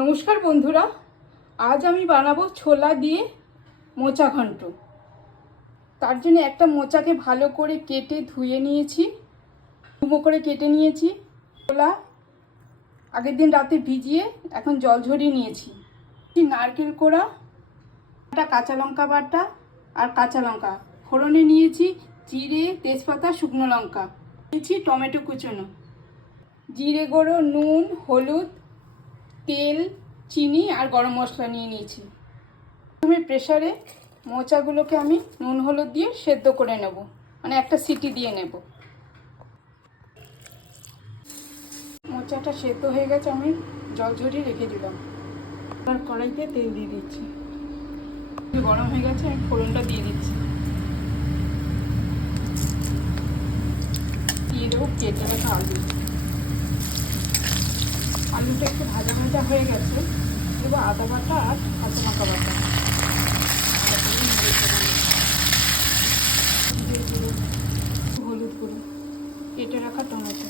নমস্কার বন্ধুরা, আজ আমি বানাবো ছোলা দিয়ে মোচা ঘন্ট। তার জন্য একটা মোচাকে ভালো করে কেটে ধুয়ে নিয়েছি, ডুমো করে কেটে নিয়েছি। ছোলা আগের দিন রাতে ভিজিয়ে এখন জল ঝরিয়ে নিয়েছি। নারকেল কোড়া, কাঁচা লঙ্কা বাটা আর কাঁচা লঙ্কা ফোড়নে নিয়েছি, জিরে, তেজপাতা, শুকনো লঙ্কা নিয়েছি, টমেটো কুচোনো, জিরে গুঁড়ো, নুন, হলুদ, তেল, চিনি আর গরম মশলা নিয়ে নিয়েছি। প্রথমে প্রেসারে মোচাগুলোকে আমি নুন হলুদ দিয়ে সেদ্ধ করে নেব, মানে একটা সিটি দিয়ে নেব। মোচাটা সেদ্ধ হয়ে গেছে, আমি জল ঝরিয়ে রেখে দিলাম। আর কড়াইতে তেল দিয়ে দিচ্ছি, গরম হয়ে গেছে, আমি ফোড়নটা দিয়ে দিচ্ছি। দিয়ে দেবো কেটে রাখা আলু। আলুটা একটু ভাজা ভাজা হয়ে গেছে, দেবো আদা বাটা আর কাঁচা লঙ্কা বাটা, হলুদ গুঁড়ো, কেটে রাখা টমেটো,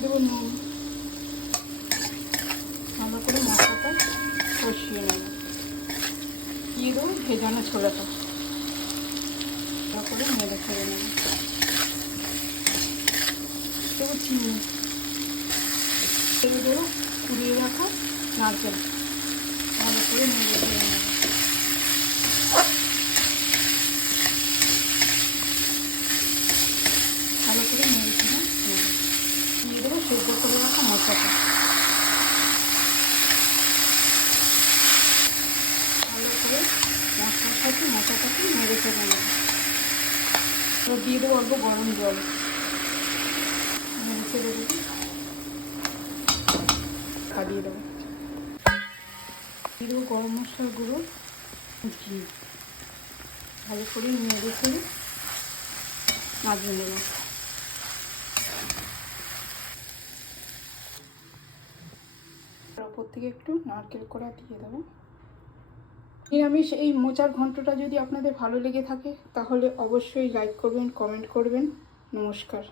দেবো নুন। ভালো করে মশলাটা কষিয়ে নেব। দিয়ে দেবো ভেজানো ছোলাটা, ভালো করে নেড়ে ছেড়ে নেব। দেবো চিনি, দেবো কুড়িয়ে রাখা নারকেল, ভালো করে নেড়ে ছেড়ে নেব। ভালো করে নেড়ে ছেড়ে নেব। দিয়ে দেবো সেদ্ধ করে রাখা মোচাটা, ভালো করে মশলার সাথে মোচাটাকে নেড়ে ছেড়ে নেব। এবার দিয়ে দেবো অল্প গরম জল, নেড়ে ছেড়ে দেবো, দিয়ে দেবো। দিয়ে দেবো গরম মশলার গুঁড়ো, ঘি, ভালো করে নেড়ে ছেড়ে নামিয়ে নেব। ওপর থেকে একটু নারকেল কোড়া দিয়ে দেবো। নিরামিষ এই মোচার ঘন্টটা যদি আপনাদের ভালো লেগে থাকে তাহলে অবশ্যই লাইক করবেন, কমেন্ট করবেন। নমস্কার।